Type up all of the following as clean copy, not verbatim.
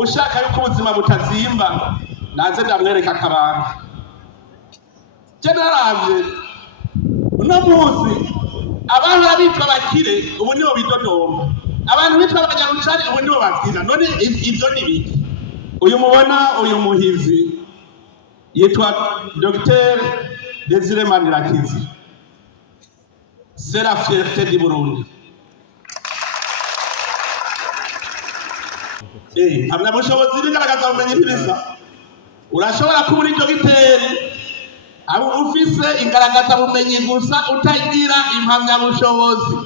ushaka yuko ubuzima butazimba naze ndamwereka akabanga. Je naravye uno munsi abantu bitwa bakire ubu nibo bidodomba, abantu bitwa abanyarucari ubu nibo bavyina. None ivyo ni biki? Uyu mubona uyu muhizi yitwa Dr Desire Manirakiza, c'est la fierté du Burundi. Hamna bushobozi bigaragaza ubumenyi ntibisa. Urashobora kuba uri dogiteri abo ufise ingaragaza bumenyi gusa utagira impamya bushobozi.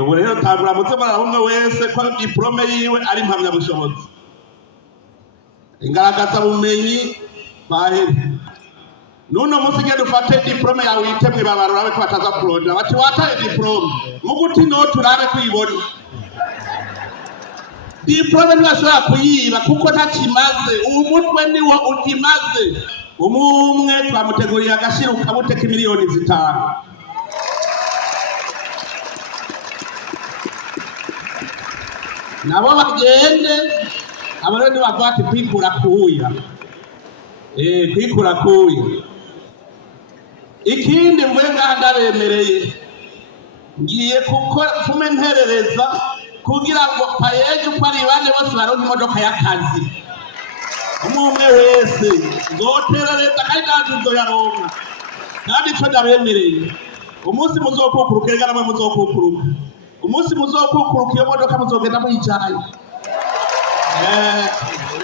Ubu rero tabura mutemara umwe wese ko diplome yiwe ari impamya bushobozi. Ingaragaza bumenyi baheri. Nuno musigende ufate diplome yawe yitemwe babaro rabe ko bataza kuronda. Bati wataye diplome muguti no turabe kwibona. Diplome ntibashobora kuyiba kuko ntakimaze, umutwe niwo ukimaze. Umwe twamuteguriye agashira ukabuteka miliyoni 5. Nabo bagende abaroni bavati kwikura kuya. Kwikura kuya. Ikindi mvuga ndabemereye ngiye kuko fume nterereza kugira ngo payeje uko ari bane bose baronka imodoka y'akazi. Umwe wese zoterereza kandi nazo yaronka. Kandi cyo ndabemereye umunsi muzokukuruka egana mwe muzokukuruka. Umunsi muzokukuruka iyo modoka muzogenda muyicaye.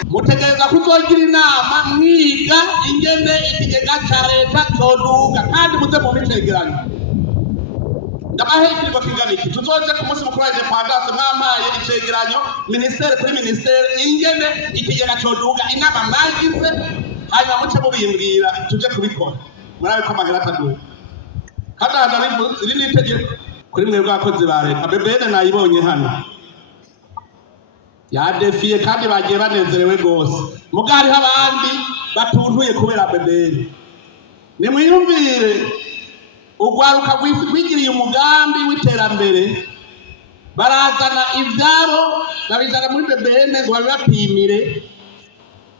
Mutegereza kuzogira inama mwiga ingene ikigega ca leta coduga kandi muze mu bitegeranyo. Ndabahe ikiriko kiganiki tuzoze ku munsi mukuru wa independence mwamaye icegeranyo ministere kuri ministere ingene ikigega coduga inama mwagize hanyuma muce mubimbwira tuje kubikora. Murabe ko amahera ataduga. Kandi ndabivuze iri nitegeko kuri mwe bwakoze ba leta. BBN nayibonye hano yadefiye kandi bagiye banezerewe gose. Mugari abandi batuntuye kubera BBN. Nimwiyumvire ugwaruka gwigiriye umugambi w'iterambere barazana ivyabo babizana muri BBN ngo babapimire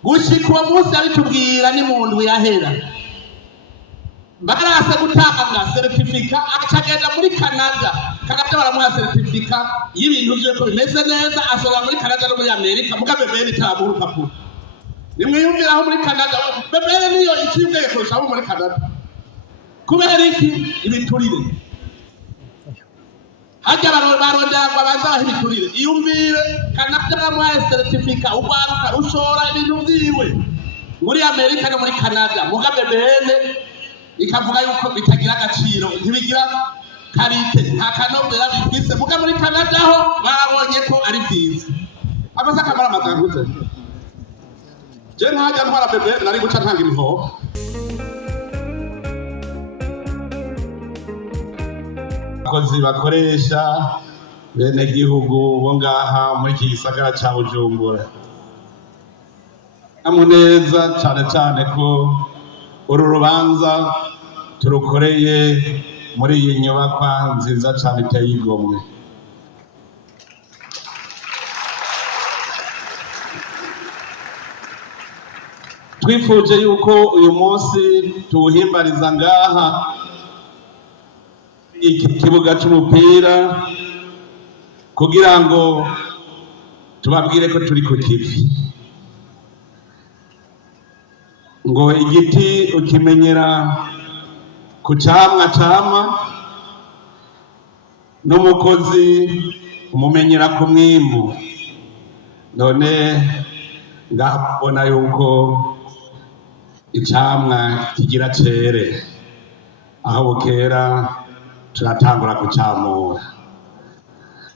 gushika uwo munsi abitubwira ni mu ndwi yahera. Barase gutanga certificate akagenda muri Canada baramuha certificate y'ibintu byo ko bimeze neza ashobora muri Canada no muri Amerika muga BBN itabuha urupapuro. Nimwiyumvira aho muri Canada BBN niyo ikibweye kurusha abo muri Canada kubera iki ibiturire. Hajya barondera ngo bazaho ibiturire. Iyumvire Canada baramuha certificate ugwaruka rushora ibintu byiwe muri Amerika no muri Canada muga BBN ikavuga yuko bitagira agaciro ntibigira karite nta kanovera bifise muga muri Canada ho barabonye ko ari byiza. Akoze akamara amatanguze je ntajya ntwara BBN nari guca ntanga imihoho. Abakozi bakoresha bene gihugu bo ngaha muri iki gisagara ca Bujumbura amuneza cyane ko uru rubanza turukoreye muri iyi nyubakwa nziza cyane iteye igomwe. Twifuje yuko uyu munsi tuwuhimbariza ngaha iki kibuga cy'umupira kugira ngo tubabwire ko turi ku kivi. Ngo igiti ukimenyera ku camwa cama n'umukozi umumenyera ku mwimbu. None ngabona yuko icamwa kigira cere aho bukera turatangura kucamura.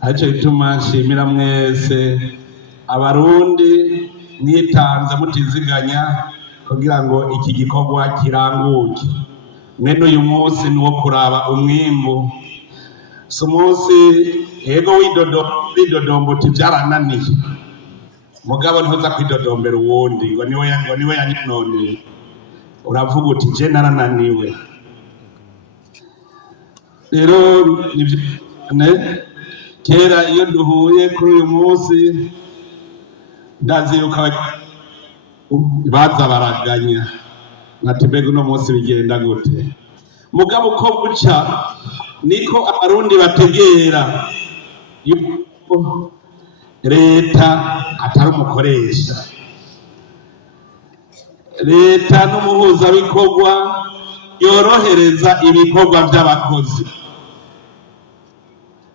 Aco bituma nshimira mwese abarundi mwitanze mutiziganya kugira ngo iki gikorwa kiranguke. Mwene uyu munsi ni wo kuraba umwimbu. Si umunsi ego widodomba uti vyarananiye mugabo ntuza kwidodombera uwundi ngo niwe yanoneye. Uravuga uti je narananiwe. Rero kera iyo duhuye kuri uyu munsi ndaziruka baza baraganya nati mbega uno munsi bigenda gute mugabo uko guca niko abarundi bategera yuko leta atari umukoresha, leta n'umuhuzabikorwa yorohereza ibikorwa by'abakozi.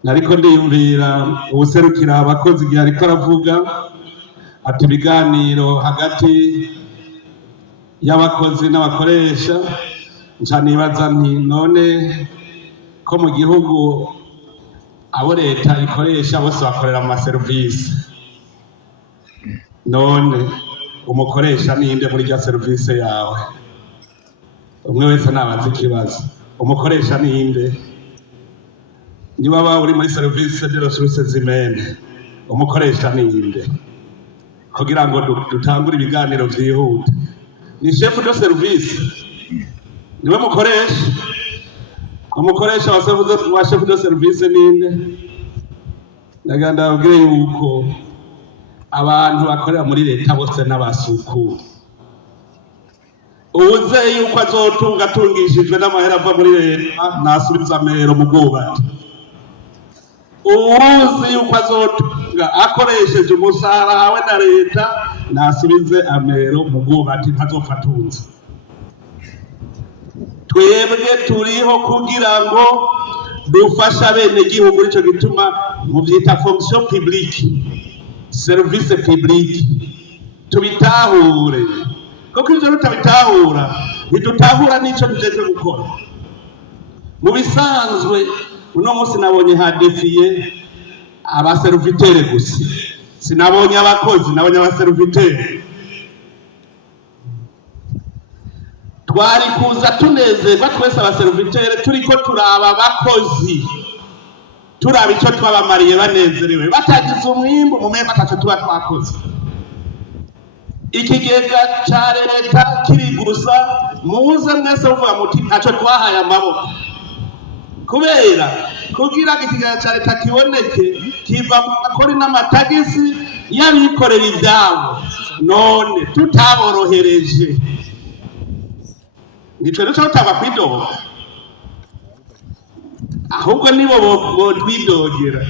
Nariko ndiyumvira ubuserukira abakozi igihe ariko aravuga ati ibiganiro hagati y'abakozi n'abakoresha, nca nibaza nti none ko mu gihugu abo leta ikoresha bose bakorera mu maserivisi, none umukoresha ninde muri rya serivisi yawe? Umwe wese nabaza ikibazo, umukoresha ninde? Niba waba uri muri serivisi de ressources humaines, umukoresha ninde? Kugira ngo dutangure ibiganiro vyihuta, ni chef de service niwe mukoresha. Umukoresha wa chef de service ninde? Ndaganda abwire yuko abantu bakorera muri leta bose n'abasuku, uwuze yuko azotunga atungishijwe n'amahera ava muri leta nasubiza amero mu bwubati, uwuzi yuko azotunga akoresheje umushahara hawe na leta nasubize amero mu bwubati ntazofatunze. Twebwe turiho kugira ngo dufasha bene gihugu, ico gituma mu vyita fonction publique, service publique, tubitahure. Kuko ivyo tutabitahura ntidutahura n'ico tujejwe gukora. Mu bisanzwe uno munsi nabonye hadefiye abaservitere gusa, sinabonye abakozi, nabonye abaservitere. Twari kuza tunezerwa twese abaservitere turiko turaba abakozi, turaba ico twabamariye banezerewe, batagize umwimbu mu mema ataco tuba twakoze. Ikigega ca leta kiri gusa muze mwese muvuga muti ntaco twahaye amaboko, kubera kugira ikigega ca leta kiboneke kiva mu makori n'amatagisi y'abikorera ivyabo, none tutaborohereje nico rero cyotaba kwidoga, ahubwo nibo bodwidogera.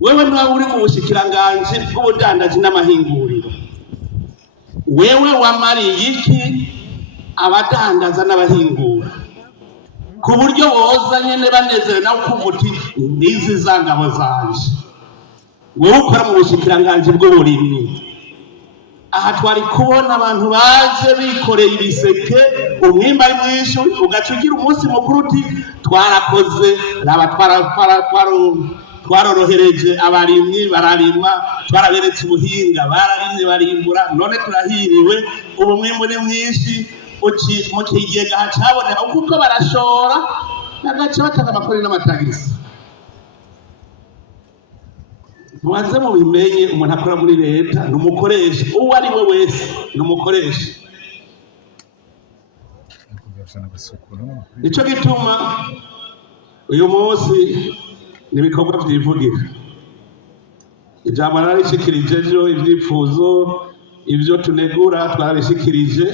Wewe niba uri mu bushikiranganje bw'ubudandaji n'amahinguriro, wewe wamariye iki abadandaza n'abahingura ku buryo boza nyene banezerewe nawe ukumva uti nizi zangabo zanje? Wowe ukora mu bushikiranganje bw'uburimyi, aha twari kubona abantu baje bikoreye ibiseke, umwimba ari mwinshi, ugaca ugira umunsi mukuru uti twarakoze, raba twarorohereje abarimyi bararima, twaraberetse ubuhinga bararimye barimbura, none turahiriwe, ubu mwimbu ni mwinshi, mu kigega hacaboneka kuko barashora bagaca batanga amakori n'amatagisi. Mwanze mu bimenye umuntu akora muri leta n'umukoresha, uwo ari we wese n'umukoresha. Nico gituma uyu munsi nibikorwa vyivugira, ijambo narishikirije ejo, ivyifuzo ivyo tunegura twarabishikirije.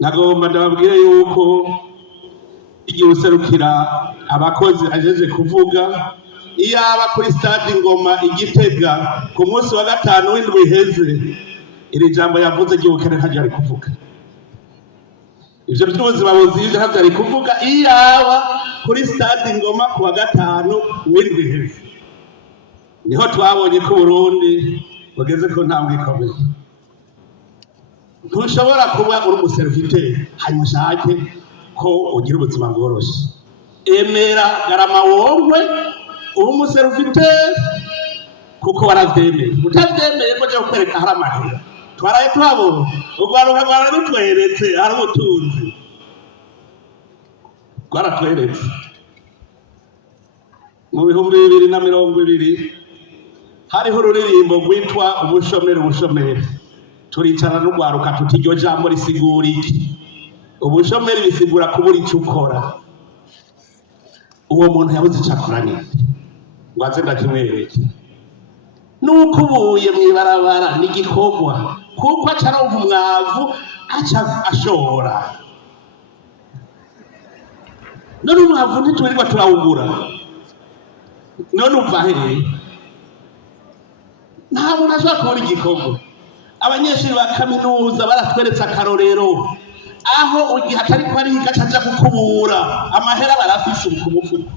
Nagomba ndababwire yuko igihe userukira abakozi ajeje kuvuga, iyaba kuri stade Ngoma Igitega ku munsi wa gatanu w'indwi iheze, iri jambo yavuze ry'ubukene ntajya ari kuvuga. Ivyo by'ubuzima buzije ntajya ari kuvuga, iyaba kuri stade Ngoma ku wa gatanu w'indwi iheze. Niho twabonye ko Burundi bugeze ko ntambwe ikomeye. Ntushobora kuba uri umuserviteur hanyuma ushake ko ugira ubuzima bworoshe. Emera garama wowe uri umuserviteur kuko waravyemeye. Utavyemeye ko je kukwereka hari amahera, twaraye twabonye urwaruka rwararutweretse, hari ubutunzi rwaratweretse. Mu 2020 hariho ururirimbo rwitwa ubushomeri ubushomeri, turicara n'urwaruka tuti iryo jambo risigura iki? Ubushomeri bisigura kubura ico ukora. uwo muntu yabuze icakora ninde ngo aze ndakimwereke nuko ubuye mw'ibarabara n'igikorwa kuko acaronka umwavu aca ashora none umwavu ntiturirwa turawugura none uva hehe nta muntu ashobora kubona igikorwa abanyeshuri ba kaminuza baratweretse akarorero aho igihe atari ko ari gacaca gukubura amahera barafise ku mufuko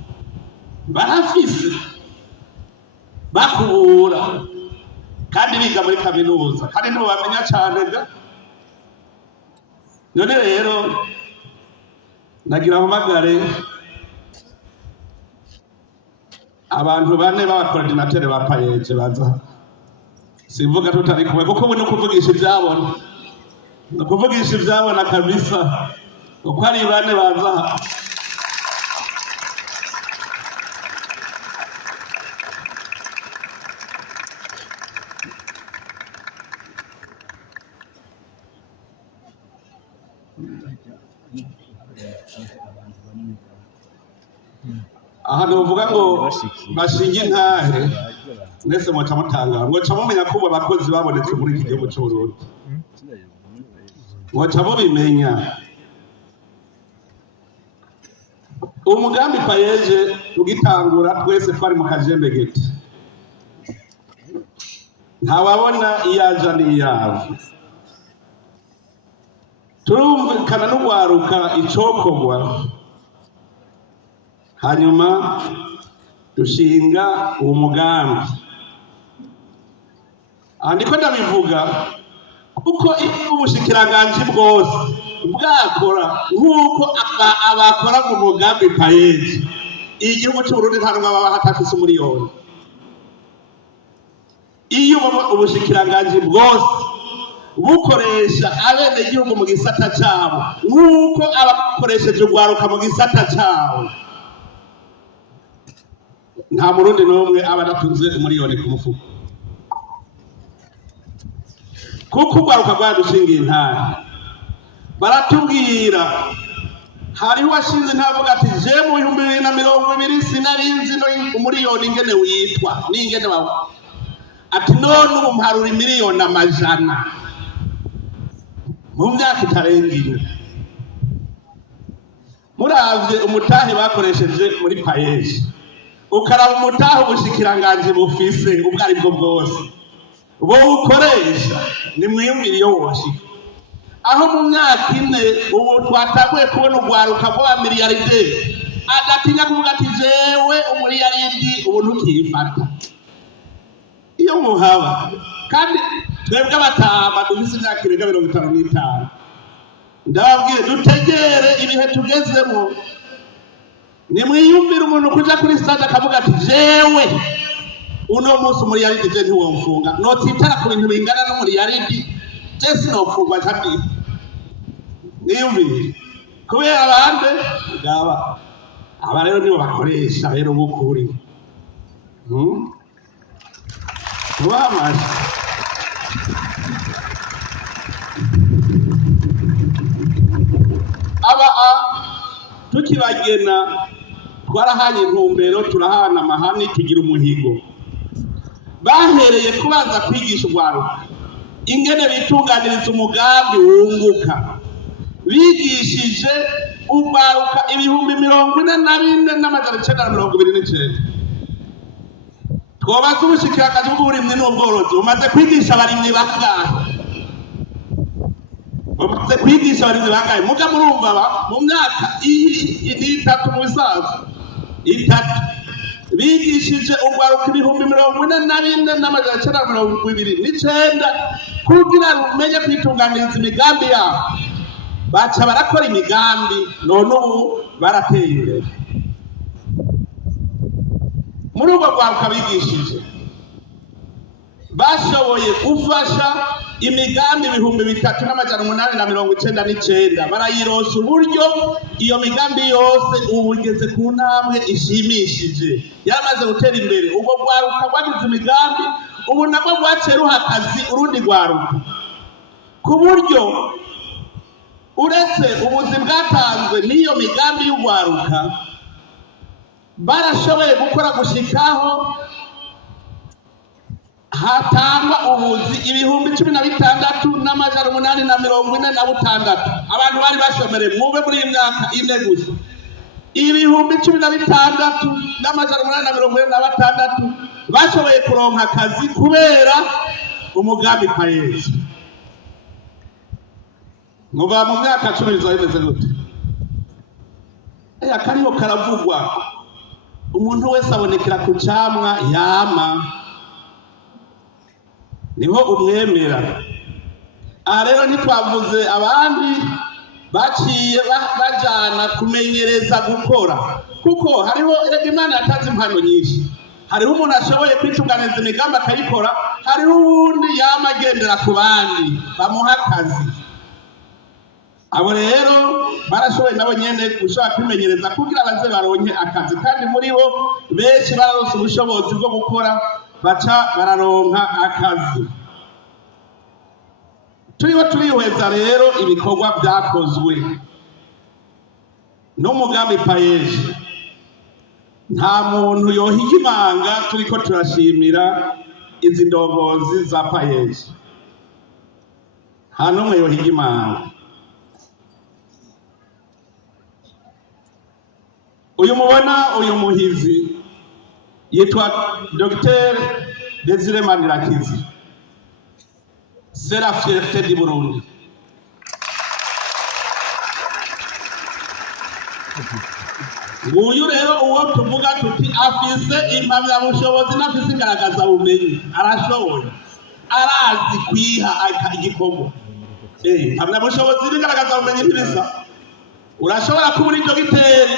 barafise bakubura kandi biga muri kaminuza kandi nibo bamenya cyane ga none rero nagira mpamagare abantu bane b'abakoordinateur ba payeje baza simvuga tutari kumwe kuko ubu ni ukuvugisha ibyabona ni ukuvugisha ibyabona kabisa uko ari bane baza aha nuvuga ngo bashinge intahe mwese muca mutanga mwoca mumenya ko abakozi babonetse muri iki gihugu cy'Uburundi mwoca mubimenya umugambi payeje ugitangura twese twari mu kajembe gete ntawabona iyaja n'iyava turumvikana n'ugwaruka icokorwa hanyuma dushinga uwo mugambi andiko ndabivuga kuko ubushikiranganji bwose bwakora nk'uko abakora mu mugambi payeje igihugu cy'Uburundi nta n'umwe baba hatafise umuriyoni iyo ubushikiranganji bwose bukoresha abene igihugu mu gisata cyabo nk'uko abakoresheje ugwaruka mu gisata cyabo nta murundi n'umwe aba adatunze umuriyoni ku mufuko kuko ugwaruka rwadushingiye intara baratubwira hariho washinze ntavuga ati je mu 2020 sinarinzi no umuriyoni ingene witwa n'ingene bawo ati none ubu mparura miliyoni amajana mu myaka itarenga muravye umutahe bakoresheje muri payeje ukaraba umutahe ubushikiranganji bufise ubwo ari bwo bwose bo ukoresha ni mwiyumvira iyo woshika aho mu myaka ine ubu twataguye kubona ugwaruka rw'abamiliyaride adatinya kuvuga ati jewe umuliyaridi ubu ntukifata iyo muhaba kandi twebwe abatama dufise imyaka irenga 55 ndababwire dutegere ibihe tugezemo nimwiyumvira umuntu kuja kuri stade akavuga ati jewe uno munsi umuliyaridi je ntiwomfunga notitara ku bintu bingana n'umuliyaridi je sinofungwa kandi niyumvire kubera abandi ngaba aba rero nibo bakoresha rero bukuri Tuamaje aba tukibagena twarahanye intumbero turahana amahani tugira umuhigo bahereye kubanza kwigisha ugwaruka ingene bitunganiriza umugambi wunguka bigishije ugwaruka 44,929 twobaza ubushikiranganje bw'uburimyi n'ubworozi bumaze kwigisha abarimyi bangahe bamaze kwigisha abarimyi bangahe muga murumva mu myaka itatu mu bisaza itatu bigishije ugwaruka 44,929 kugira rumenye kwitunganiriza imigambi yabo baca barakora imigambi none ubu barateye imbere muri ubwo rwaruka bigishije bashoboye gufasha imigambi 3,899 barayironsa uburyo iyo migambi yose ubu igeze ku ntambwe ishimishije yamaze gutera imbere ubwo rwaruka rwagize imigambi ubu nabwo rwaciye ruha akazi urundi rwaruka ku buryo uretse ubuzi bwatanzwe n'iyo migambi y'urwaruka barashoboye gukora gushikaho hatangwa ubuzi 16,846 abantu bari bashomereye mwumve muri imyaka ine gusa 16,846 bashoboye kuronka akazi kubera umugambi payeje. Muba mu myaka 10 bizabimeze gute? Akariho karavugwa, umuntu wese abonekera ku camwa yama niho umwemera. Rero ntitwavuze abandi baciye bajana kumenyereza gukora, kuko hariho Imana yatanze impano nyinshi. Hariho umuntu ashoboye kwitunganiza imigambi akayikora, hariho uwundi yama agendera ku bandi bamuha akazi. Abo rero barashoboye nabo nyene gushaka kwimenyereza kugira baze baronke akazi, kandi muri bo benshi bararonse ubushobozi bwo gukora baca bararonka akazi. Turiho turihweza rero ibikorwa byakozwe n'umugambi payeje. Nta muntu yohiga imanga turiko turashimira izi ndongozi za payeje, nta n'umwe yohiga imanga. Uyu mubona uyu muhizi yitwa Dr Desire Manirakiza, c'est la fierté du Burundi. Uyu rero uwo tuvuga tuti afise impamyabushobozi n'afise ingaragaza bumenyi, arashoboye, arazi kwiha igikorwa. Impamyabushobozi n'igaragaza bumenyi ntibisa. Urashobora kuba uri dogiteri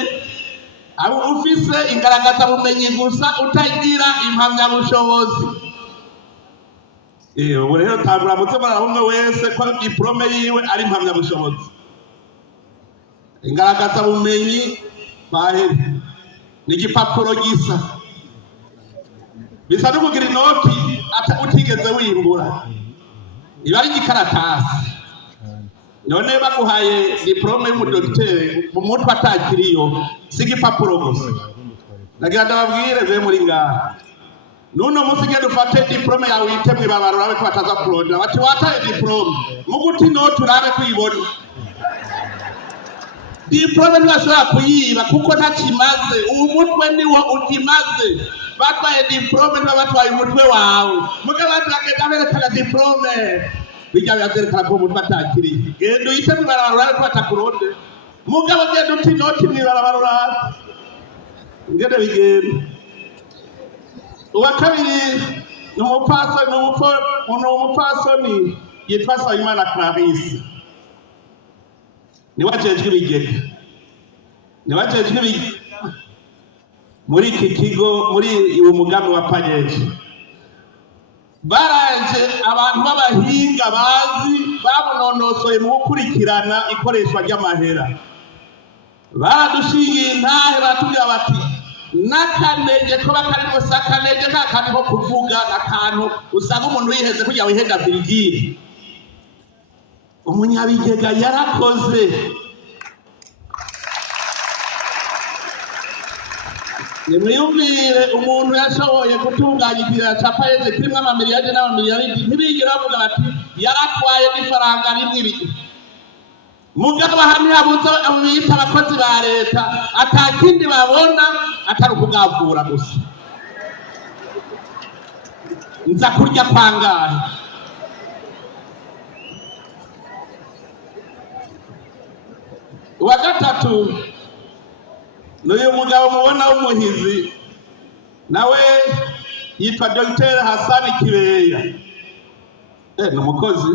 ufise ingaragaza bumenyi gusa utagira impamyabushobozi. Ubu rero tagura mutemara umwe wese ko diplome yiwe ari impamyabushobozi. Ingaragaza bumenyi baheri ni igipapuro gisa, bisa no kugira inoti utigeze wimbura, iba ari igikaratasi. None baguhaye diplome y'umudogiteri mu mutwe atakiriyo, si igipapuro gusa. Nagira ndababwire be muri ngaha, nuno musi genda ufate diplome yawe uyite mwibabaro urabe ko bataza kurondera bati wataye diplome muguti inoti urabe kuyibona. Diplome ntibashobora kuyiba kuko ntakimaze, uwo mutwe niwo ukimaze. Batwaye diplome ntibabatwaye umutwe wawe, mugabo bagenda berekana diplome bijya byazerekana ko umutwe atakiri. Genda uyite mwibabaro urabe ko batakuronde, mugabo genda uti inoti mwibabaro urabe ngende bigenda. Uwa kabiri ni umupfasoni yitwa Nsabimana Clarisse, niwe ajejwe ibigega, muri iki kigo, muri uwo mugambi wa payeje. Baraje abantu b'abahinga bazi bamunonosoye mu gukurikirana ikoreshwa ry'amahera. Baradushingiye intahe batubwira bati n'akanege ko bakarimo sakanege kakandi ko kuvuga akantu usanga umuntu yiheze kugira wihenda Virgile. Umunyabigega yarakoze. Nimwiyumvire umuntu yashoboye gutunganya igira ca payeje kirimo amamiliyari n'amamiliyari, ntibigera bavuga bati yaratwaye n'ifaranga rimwe. Mugabo hamwe habuze bita abakozi ba leta atakindi babona atari ukugavura gusa. Nza kurya kwangahe. Uwa gatatu n'uyu mugabo mubona w'umuhizi, nawe yitwa Dr Hassan Kibeya. Ni umukozi.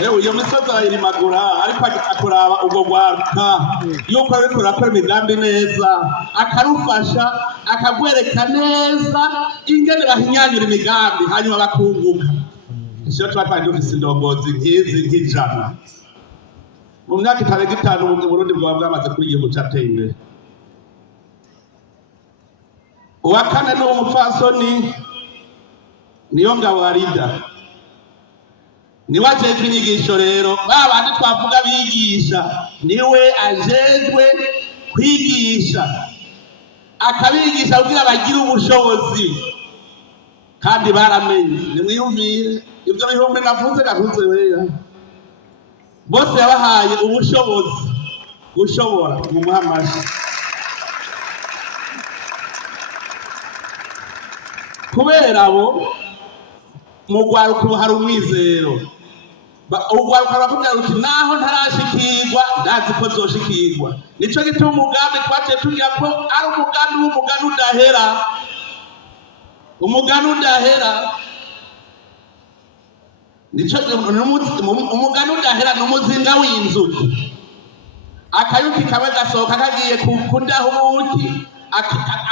Iyo misozi arayirimagura ariko akuraba ubwo gwaruka yuko ariko urakora imigambi neza, akarufasha akagwereka neza ingene bahinyanyura imigambi hanyuma bakunguka. Icyo twatwaye dufise indongozi nk'izi nk'ijana. Mu myaka 5 mu Burundi bwaba bwamaze kuri igihugu cyateye imbere. Uwa kane ni umupfasoni Niyongabo Arida, niwe ajejwe inyigisho. Rero babandi twavuga bigisha niwe ajejwe kwigisha akabigisha kugira bagire ubushobozi kandi baramenye nimwiyumvire ibyo bihumbi navuze gavuze weya bose yabahaye ubushobozi gushobora mu muhamaji kubera abo mu rwaruka hari umwizero urwaruka bakubwira ruti naho ntarashikirwa ndazi ko zoshikirwa nico gituma umugambi twaciye tugira ko ari umugambi w'umugani udahera nico umugani udahera n'umuzinga w'inzuki akayuki kamwe gasohoka kagiye kudaha ubuki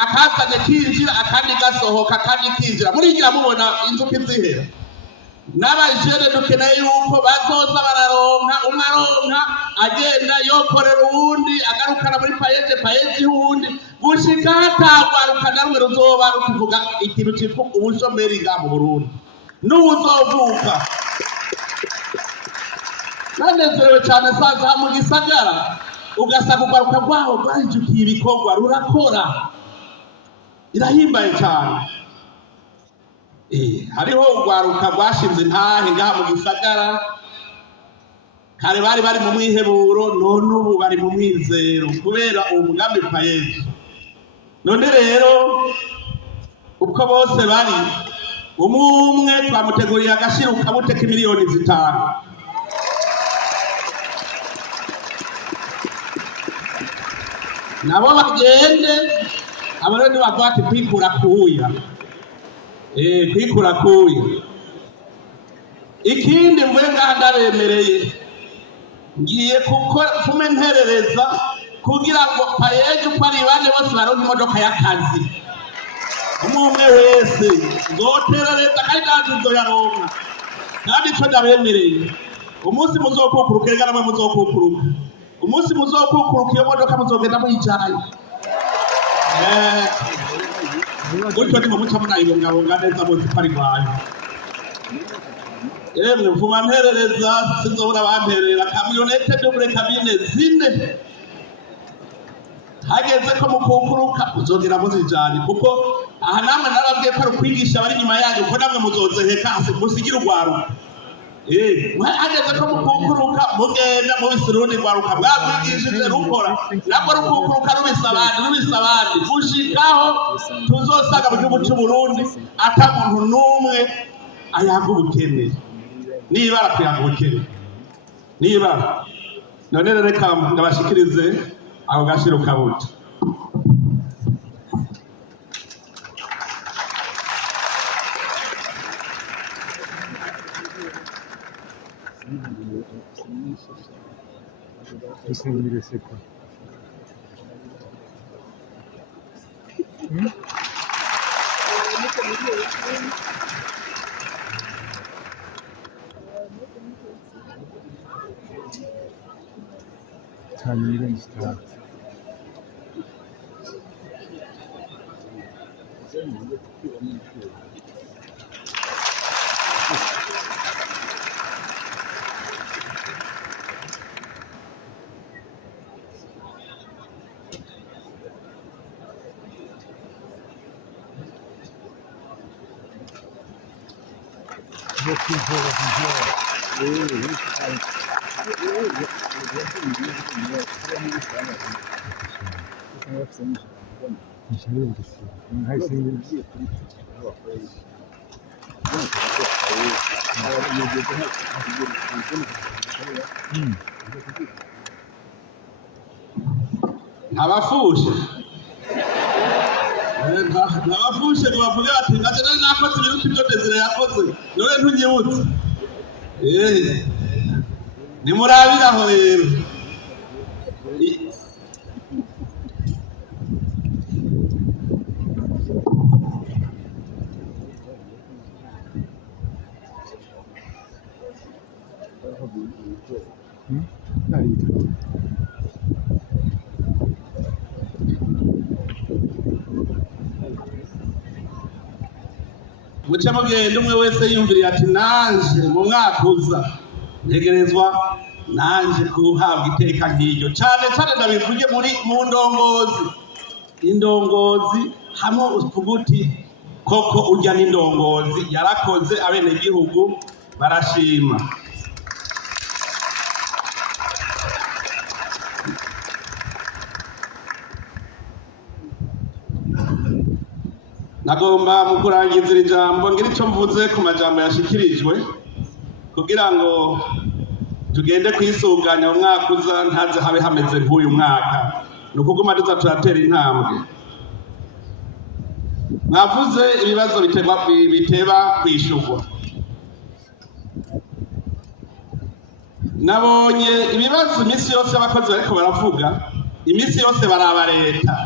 akazanye kinjira akandi gasohoka kandi kinjira murigira mubona inzuki zihera n'abajene dukeneye yuko bazoza bararonka umwe agenda yokorera uwundi agarukana muri payeji uwundi gushika hatagwaruka narumwe ruzoba rukivuga ikintu cyitwa ubushomeri nga mu Burundi n'uwuzovuka nanezerewe cyane saza mu gisagara ugasanga urwaruka rwaho rwahijukiye ibikorwa rurakora irahimbaye cyane hariho urwaruka rwashinze intahe ngaha mu gisagara kare bari mu mwiheburo none ubu bari mu mwizero kubera uwo mugambi payeji none rero uko bose bari umwe twamuteguriye agashiruka buteka miliyoni 5 nabo bagende abaroni bavuga ati kwikura kuya kwikura kuya ikindi mvuye ngaha ndabemereye ngiye kume nterereza kugira ngo payeji uko ari bane bose baronke imodoka y'akazi umwe wese nzoterereza kandi kandi nzoyaronka kandi ico ndabemereye umunsi muzokukuruka rega namwe muzokukuruka umunsi muzokukuruka iyo modoka muzogenda muyicaye gutyo ni muca munayibungabunga neza muzi ko ari rwanyu yemwe mvuma nterereza sinzobura banterera kamyonete double cabine 4 hageze ko mukukuruka muzogera muzijanye kuko aha namwe narabwiye ko ari kwigisha bari nyuma yanyu ko namwe muzozeheka hasi musigira urwaruka hageze ko mukukuruka mugenda mubisirundi rwaruka bwabwigishije rukora nabwo rukukuruka rubisa abandi gushikaho tuzosanga mu gihugu cy'u Burundi ata muntu n'umwe ayaga ubukene nibara kuyaga ubukene nibara none reka ndabashikirize ako gashiruka buti ntabafushe bavuga ati ati nari nakoze ibintu byo Desire yakoze none ntunyibutse nimurabiraho rero muce mugende umwe wese yumviriye ati nanje mu mwaka uza ntegerezwa nanje kuhabwa iteka nk'iryo cyane cyane ndabivuge mu indongozi hamwe uvuga uti koko urya n'indongozi yarakoze abenegihugu barashima. Nagomba mu kurangiza iri jambo ngira icyo mvuze ku majambo yashikirijwe kugira ngo tugende kwisuganya mu mwaka uza ntaze habe hameze nk'uyu mwaka ni ukuguma duza turatera intambwe. Mwavuze ibibazo biteba kwishurwa, nabonye ibibazo iminsi yose abakozi bariko baravuga iminsi yose baraba leta.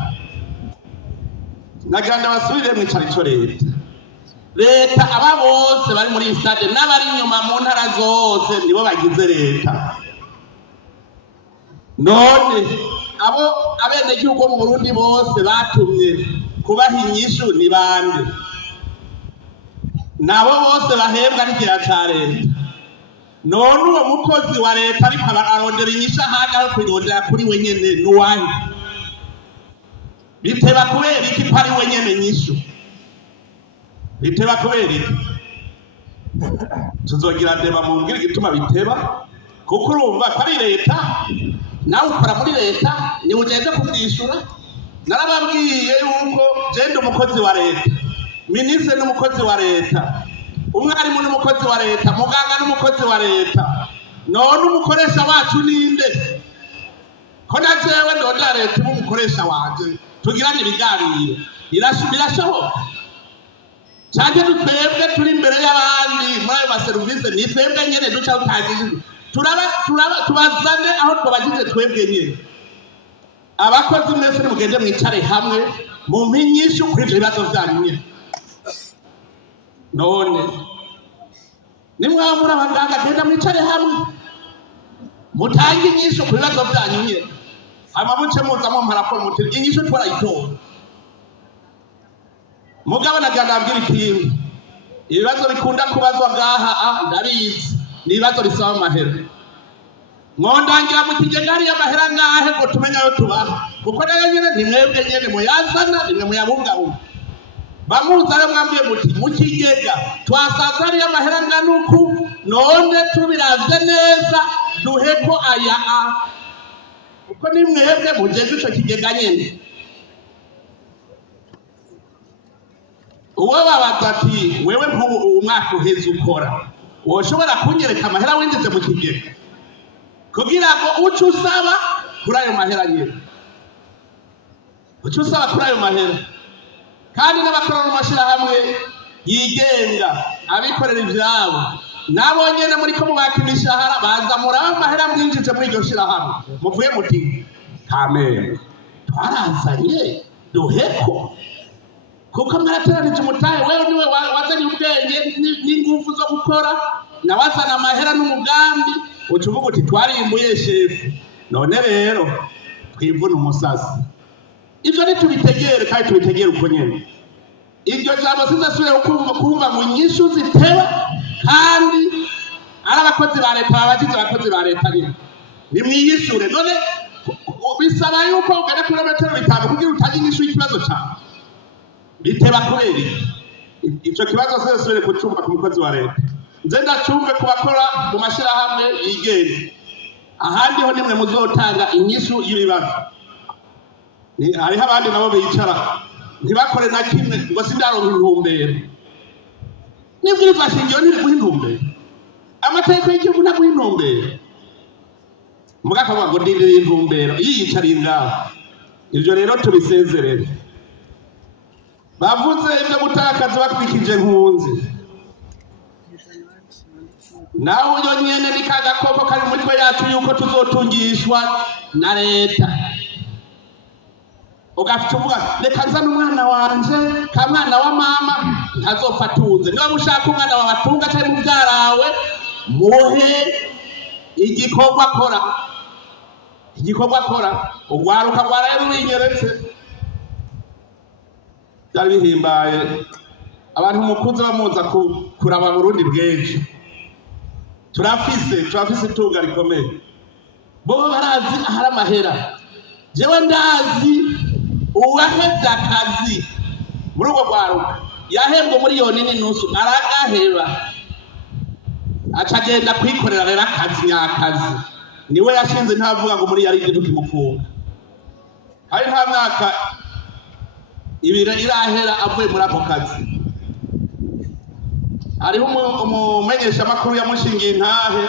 Naganda basubire mu cyari cyo leta aba bose bari muri stade n'abari inyuma mu ntara zose nibo bagize leta. None abo abenegihugu mu Burundi bose batumye kubaha inyishu ni bande? Nabo bose bahembwa n'igihe ca leta. None uwo mukozi wa leta ariko arondera inyishu ahandi aho kwirondera kuri we nyene nuwahe? Biteba kubera iki ko ari we nyene nyishu? Biteba kubera iki? Tuzogira ndeba mu mbwira igituma biteba, kuko urumva ko ari leta nawe ukora muri leta ni ujeje kuvyishura. Narababwiye yuko jende umukozi wa leta, ministre n'umukozi wa leta, umwarimu n'umukozi wa leta, muganga n'umukozi wa leta. None umukoresha wacu ninde? Ko na jewe ndonda leta umukoresha wanje tugirane ibiganiro birashoboka cyane. Twebwe turi imbere y'abandi muri ayo maserivisi ni twebwe nyene duca utangije tubazane aho twabagize twebwe nyene. Abakozi mwese mugende mwicare hamwe mu mpinyishu kuri ivyo bibazo vyanyu nyene. None nimwamura abaganga genda mwicare hamwe mutange inyishu ku bibazo vyanyu nyene. Amamuce muzamo mparaporo muti inyishu twarayitora. Mugabo naganda abwira ikintu, ibibazo bikunda kubazwa ngaha ndabizi ni ibibazo bisaba amahera. Mwondangira mu kigega hariya amahera ngahe ngo tumenye ayo tubaha, kuko nayo nyene ni mwebwe nyene muyazana nimwe muyabungabunga. Bamuza rero mwambwiye muti mu kigega twasanze hariya amahera nganuku, none tubiravye neza duheko aya uko ni mwebwe mujeje ico kigega nyene. Uwo babaza ati wewe nk'ubu umwaka uheze ukora woshobora kunyereka amahera winjize mu kigega kugira ngo uce usaba kuri ayo mahera nyene, uce usaba kuri ayo mahera. Kandi n'abakora mu mashirahamwe yigenga abikorera ivyabo nabo nyene muri ko mubaka imishahara baza muraba amahera mwinjije muri iryo shirahamwe muvuye muti kamere twarazanye duheko kuko mwarateranije umutahe. Wewe niwe wazanye ubwenge n'ingufu zo gukora nawazana amahera n'umugambi ucuvuga uti twarimbuye shefu. None rero twivuna umusasi. Ivyo nitubitegere kandi tubitegere uko nyene. Iryo jambo sinzasubire kumva mu nyishu ziteba kandi ari abakozi ba leta babajije abakozi ba leta nimwiyishure. None bisaba yuko ugana kilometero 5 kugira utaje inyishu y'ikibazo cyawe. Biteba kubera ico kibazo sinzasubire kucumva ku mukozi wa leta, nze ndacumve ku bakora mu mashirahamwe yigenga. Ahandi ho nimwe muzotanga inyishu y'ibibazo. Hariho abandi nabo bicara ntibakore na kimwe ngo sindaronka intumbero. Nibwirizwa shingiro ntiri intumbero, amategeko y'igihugu ntaguha intumbero. Mugaka ngo ndindire intumbero yiyicariye ngaho. Ivyo rero tubisezerere. Bavuze ivyo gutakaza bakwikije nkunzi, nawe uyo nyene ni kagakoko kari mu mitwe yacu yuko tuzotungishwa na leta. Ugafite uvuga reka nzana umwana wanje ka mwana wa mama ntazopfa atunze. Niba mushaka umwana wawe atunga cyari muvyarawe muhe igikorwa akora. Ugwaruka rwaraye rubinyeretse byari bihimbaye. Abantu mukunze bamuza kuraba Burundi bwinshi. Turafise itunga rikomeye. bo barazi ahari amahera jewe ndazi uwahevye akazi muri urwo rwaruka yahembwe miliyoni n'inusu aragaheba acagenda kwikorera rero akazi nyakazi niwe yashinze ntavuga ngo muri yarindi tukimufunga hari nta mwaka ibira irahera avuye muri ako kazi hariho umumenyesha makuru yamushingiye intahe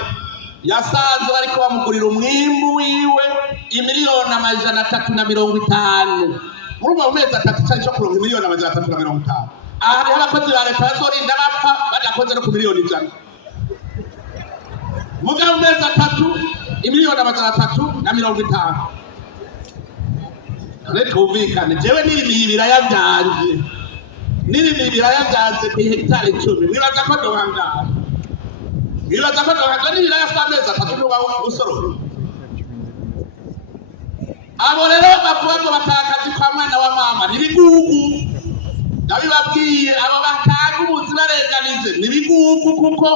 yasanze bariko bamugurira umwimbu wiwe imiliyoni 350 muri mu mezi 3 cyari cyo kuronka imiliyoni 350 aha hari abakozi ba leta bazorinda bapfa badakoze no ku miliyoni 100 mugabo mu mezi 3 imiliyoni 350 reka ubikane jewe n'ibiraya byanje ku hegitari 10 mwibaza ko dohangara n'ibiraya s'amezi 3 n'uba usorora abo rero bavuga ngo batakazi kwa mwana wa mama n'ibigugu ndabibabwiye abo batanga ubuzi barenganije n'ibigugu kuko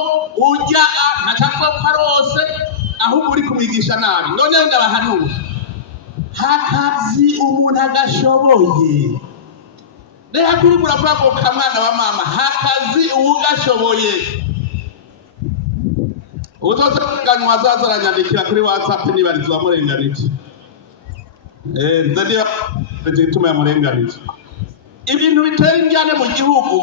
ujya ntacapfa rose ahubwo uri kumwigisha nabi none ndabahanura hakazi umuntu agashoboye reka kuri muravuga ngo kamwana wa mama hakazi ugashoboye uzoseganwa azazaranyandikira kuri WhatsApp nibarizwa murenganije ndadiya petituma ya murenganije ibintu bitera injyane mu gihugu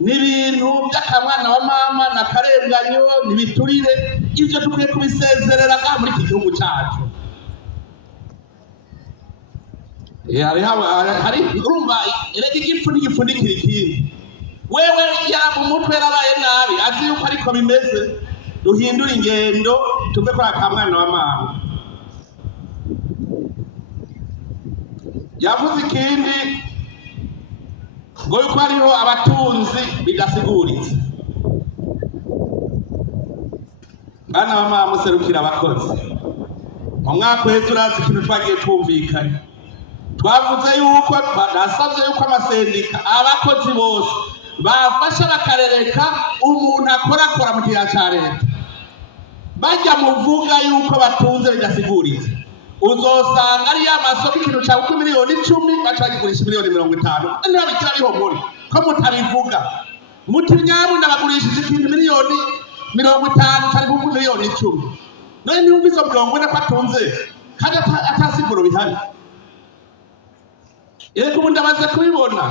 n'ibintu by'akamwana wa mama na karenganyo nibiturire ivyo dukwiye kubisezerera muri iki gihugu cyacu hari urumva erega igipfu n'igipfundikira ikindi wewe yara mu mutwe yarabaye nabi azi yuko ariko bimeze duhindura ingendo tuve kwa kamwana wa mama yavuze ikindi ngo yuko hariho abatunzi bidasiguritse bana wa mama muserukira abakozi mu mwaka uheze urazi ikintu twagiye twumvikanye twavuze yuko nasabye yuko amasendika abakozi bose bafasha bakarereka umuntu akora mu gihe cya leta bajya muvuga yuko batunze bidasiguritse uzosanga ari ya masoko ikintu cyawe ku miliyoni 10 bacagigurisha miliyoni 50 niba bikira bihomori ko mutabivuga muti nyabu ndabagurishije ikintu miliyoni 50 cyari ku miliyoni 10 none niba izo 40 ko atunze kandi atasiguro bihari yego ubundi amaze kubibona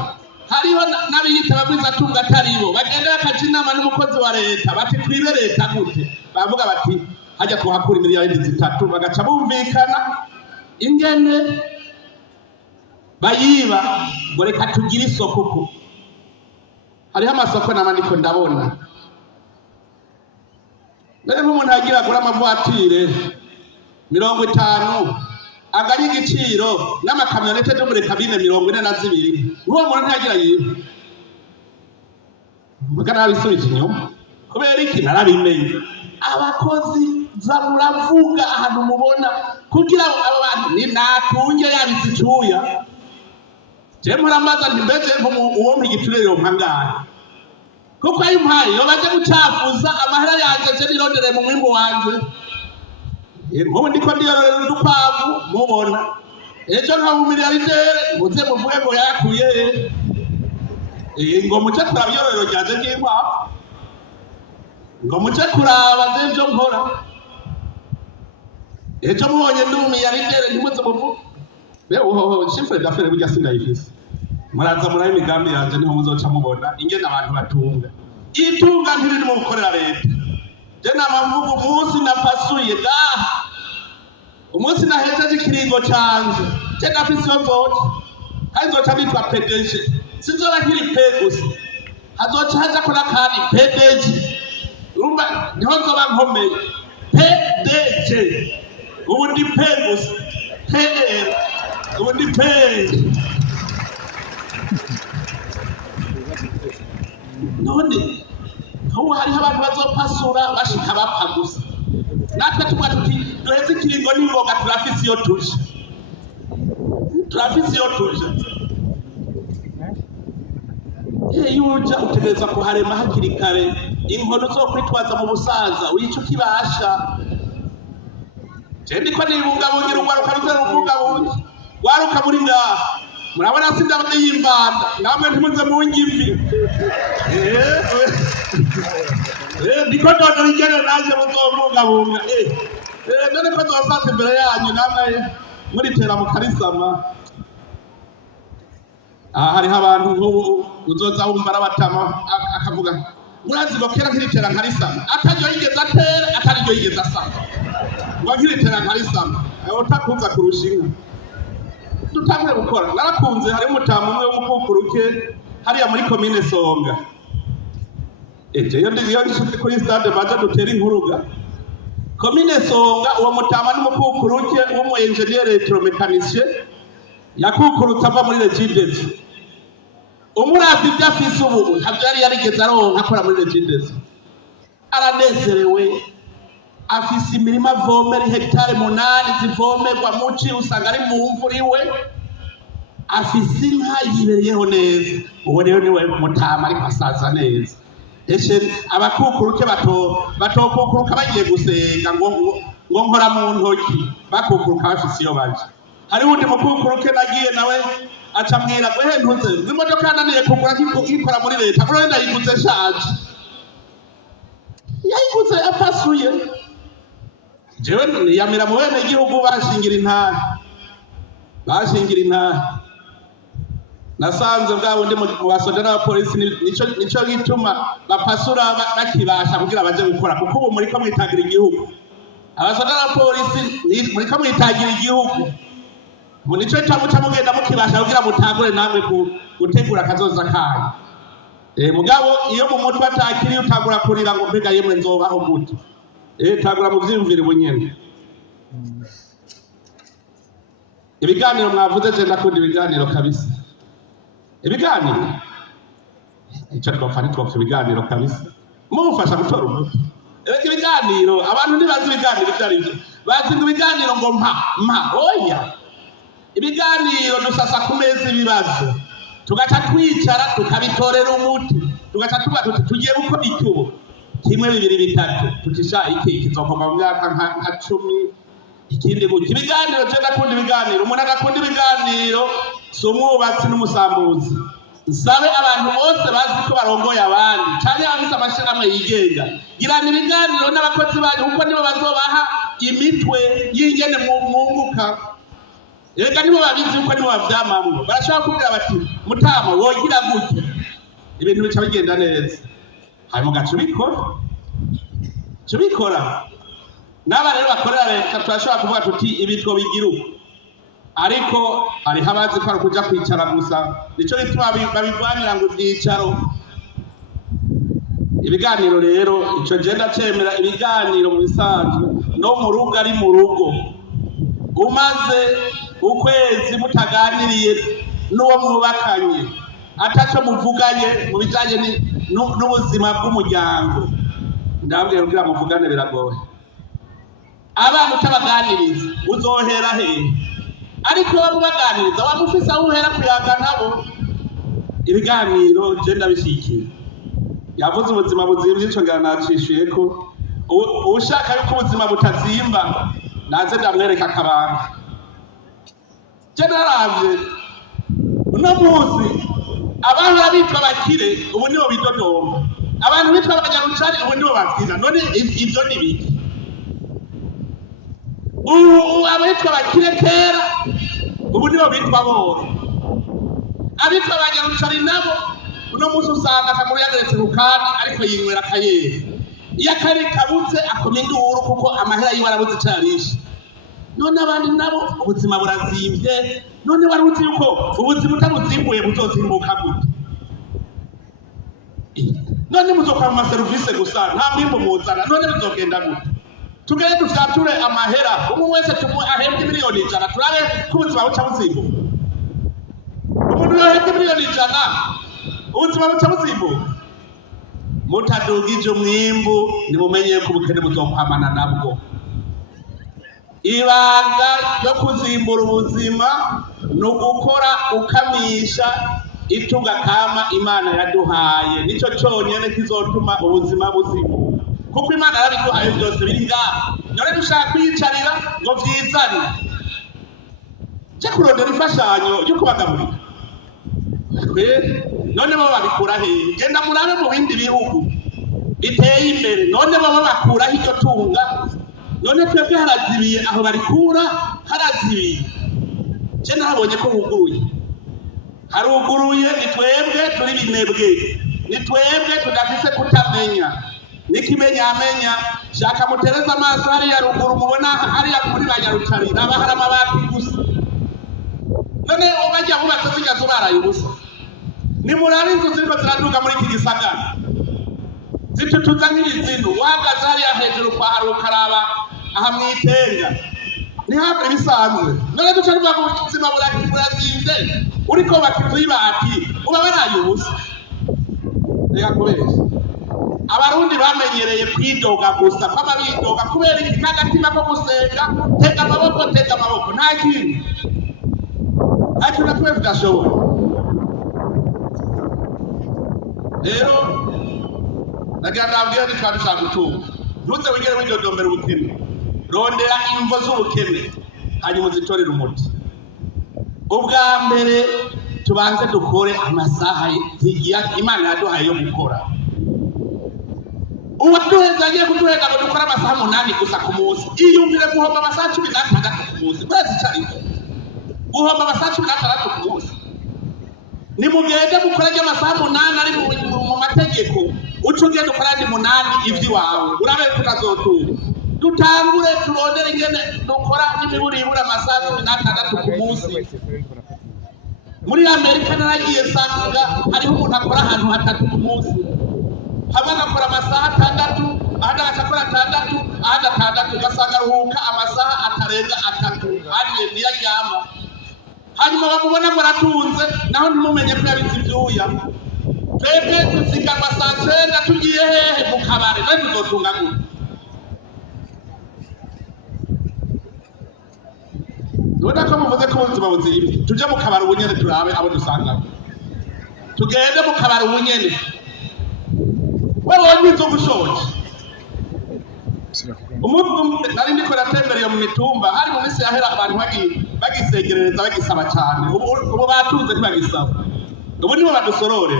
hariho n'abiyita bagwiza tunga ataribo bagenda bakaja inama n'umukozi wa leta bati twibe leta gute bavuga bati hajya tuhakura miliyoni 3 bagaca bumvikana ingene bayiba ngo reka tugire isoko ko hariho amasoko n'amandiko ndabona mbere nk'umuntu agira agura amavuatire 50 agari igiciro n'amakamyonete yo muri kabine 42 uwo muntu ntagira yiwe mugana bisubije inyuma kubera iki narabimenye abakozi zamuravuga ahantu mubona kugira abo bantu ni natunge yabitse icuya je muramaza ntimbeze uwo mpigiturero mpangana kuko ayo mpaye yo baje gucafuza amahera yanje je nirondere mu mwimbo wanje ngo ndiko ndiyorera udukwavu mubona ejo nka umiliyardere muze muvuge ngo yakuye ngo muce kuraba iyorero ryanje ry'inkwavu ngo muce kuraba ndejo nkora ejo mubonye ndi umiliyardere ntimuze muvuge beho chiffre d'affaires burya sindayifise muraza muri imigambi yanje niho muzoca mubona ingene abantu batunga itunga ntiri mu gukorera leta je namamvuga umunsi napasuye umunsi nahejeje ikiringo canje je nafise yo vote kandi nzoca nitwa PDG sinzoba nkiri pe gusa hazoca haza kora kandi PDG urumva niho nzoba nkomeye PDG ubu ndi pe gusa ubu ndi pe none ubu hariho abantu bazopasura bashika bapfa gusa natwe tuba tuti duheze ikiringo n'ingoga turafise iyo tuje iyo uja utegereza kuharema hakiri kare inkono zo kwitwaza mu busaza wica ukibasha je ndiko nibungabungira ugwaruka rutera ubungabungi waruka muri ngaha murabona sindabone yimvanda namwe ntimuze mu ngimvi ndiko ndono rigene naje muzobungabunga none ko twasatse imbere yanyu namwe muritera mu karisama hariho abantu nk'ubu uzoza wumva arabatama akavuga murazi ngo kera nkiritera nkarisama ataryo yigeze atera ataryo yigeze asama ngo nkiritera nkarisama utakunza kurusha inka dutangure gukora narakunze hari umutamu umwe w'umukukuruke hariya muri komine Songa iyo ndi kuri stade baje dutera inkuruga komine Songa uwo mutama n'umukukuruke w'umu engineer electromecanicien yakukurutse ava muri Regideso umurazi ibyo afise ubu ntabyo yari yarigeze aronka akora muri Regideso aranezerewe afise imirima avomera hegitare 8 zivomerwa muci usanga ari mu mvura iwe afise inka yibereyeho neza uwo rero niwe mutama ariko asaza neza eshe abakukuruke batokukuruka bagiye gusenga ngo nkora mu ntoki bakukuruka bafise iyo baje hari undi mukukuruke nagiye nawe acamwira ngo ntuze imodoka yananiye kugura ikora muri leta ko wenda yiguze shaje yayiguze apasuye jewe yamira mu bene igihugu bashingira intara nasanze bwa bundi mu basoda n'abapolisi nico gituma bapasura bakibasha kugira baje gukora kuko ubu muri ko mwitagira igihugu abasoda n'abapolisi muri ko mwitagira igihugu mu nico cyamuca mugenda mukibasha kugira mutangure namwe gutegura akazoza kanyu mugabo iyo mu mutwe atakiri utagura kurira ngo mbega yemwe nzobaho gute tagura mu vyimvire bunyene ibiganiro mwavuze je ndakunda ibiganiro kabisa ibiganiro icyo twafana twapfa ibiganiro kabisa mufasha gutora umuti ibiganiro abantu ntibazi ibiganiro ibyo ari byo bazi ibiganiro ngo mpa oya ibiganiro dusasa ku meza ibibazo tugaca twicara tukabitorera umuti tugaca tuba tugiye gukora icyubo kimwe bibiri bitatu tutisha iki kizokorwa mu myaka nka 10 ikindi buki ibiganiro je ndakunda ibiganiro umuntu agakunda ibiganiro si umwubatsi n'umusambuzi nsabe abantu bose bazi ko barongoye abandi cyane abise amashirahamwe yigenga girana ibiganiro n'abakozi banyu kuko nibo bazobaha imitwe y'ingene mwunguka ega nibo babizi uko nibo bavyamamwe barashobora kubwira bati mutama wogira gute ibintu bica bigenda neza hanyuma gacu bikora n'aba rero bakorera leta turashobora kuvuga tuti ibitwo bigira uko ariko hariho abazi ko ari kuja kwicara gusa nico gituma babigwanira ngo ivyicaro ibiganiro rero ico je ndacemera ibiganiro mu bisanzwe no mu rugo ari mu rugo umaze ukwezi mutaganiriye n'uwo mwubakanye ataco muvuganye mu bijanye n'ubuzima bw'umuryango ndabwira kugira muvugane biragoye abana utabaganiriza uzohera hehe ariko bamubaganiriza wamufise aho uhera kuyaga nabo ibiganiro je ndabishikiye yavuze ubuzima buzimvye ico ngira nacishuye ko ushaka yuko ubuzima butazimba naze ndamwereka akabanga je naravye uno munsi abantu bitwa bakire ubu nibo bidodomba abantu bitwa abanyarucari ubu nibo bavyina none ivyo ni biki ubu abitwa bakire kera ubu nibo bitwa boro abitwa abanyarucari nabo uno munsi usanga akaguru yageretse ku kandi ariko yinywera akayera iyo akari kabutse akoma induru kuko amahera yiwe arabuze icarisha none abandi nabo ubuzima burazimvye none waruzi yuko ubuzima utabuzimbuye buzozimbuka gute none muzokwa mu maserivisi gusa nta mwimbo muzana none bizogenda gute tugere dufyature amahera umwe wese ahembwe miliyoni 100 turabe ko ubuzima buca buzimbuka umuntu yohembwe miliyoni 100 ubuzima buca buzimbuka mutadugije umwimbu nimumenye ko ubukene buzokwamana nabwo ibanga ryo kuzimbura ubuzima ni ugukora ukamisha itunga kama Imana yaduhaye nico cyonyene kizotuma ubuzima buzimbuka kuko Imana yarabiduhaye byose biri ngaho none dushaka kwiyicarira ngo vyizane cyo kurondera imfashanyo yo kubagaburira none bo babikura hehe genda murabe mu bindi bihugu biteye imbere none bo bakura hiryo tunga none twebwe harazibiye aho barikura harazibiye je nahabonye ko huguruye haruguruye ni twebwe turi binebwe ni twebwe tudafise kutamenya nikimenyamenya shaka mutereza amaso hariya ruguru mubona hariya muri Banyarucari nabahara amabati gusa none ubajya bubatse zigazo baraye ubusa ni murari inzu ziriko ziraduga muri iki gisagara zitutuza nk'ibizinu wagaze hariya hejuru kwa harukaraba aha mwitenga ni hafi bisanzwe none duca ruva mu buzima burazimvye uriko bakizu y'ibati uba baraye ubusa reka kubesha abarundi bamenyereye kwidoga gusa kwama bidoga kubera iki kagatima ko gusenga tega amaboko nta kintu na tuwe vidashoboye rero nagira ndabwira ni kandi ushaka gutunga ntuze wigere widodombera ubukene rondera imvo z'ubukene hanyuma uzitorere umuti ubwa mbere tubanze dukore amasaha Imana yaduhaye yo gukora uwaduheza agiye kuduheza ngo dukore amasaha 8 gusa ku munsi iyumvire guhomba amasaha 16 ku munsi bazi cyariko guhomba amasaha 16 ku munsi ni mugende mukora amasaha 8 ari mu mategeko ucugende ukora andi 8 ivyi wawe urabe kutazotura dutangure turondere ingene dukora n'imiburibura amasaha 16 ku munsi muri Amerika naragiye sanga hariho umuntu akora ahantu 3 ku munsi hamwe agakora amasaha 6 ahandi agakora 6 ahandi 6 ugasanga aruhuka amasaha atarenga 3 ane niyo aryama hanyuma bamubona ngo aratunze naho ntimumenye ko yabitse ivyuya twebwe dusiga amasaha 9 tugiye hehe mu kabare nawe tuzotunga gute none ko muvuze ko ubuzima buzimvye tuje mu kabare ubunyene turabe abo dusanga tugende mu kabare ubunyene wewe nizo gushoje umuntu nari ndiko ratembereye mu mitumba hari mu misi yahera abantu bagisegerereza bagisaba cyane ubu batunze ntibagisaba ubu nibo badusorore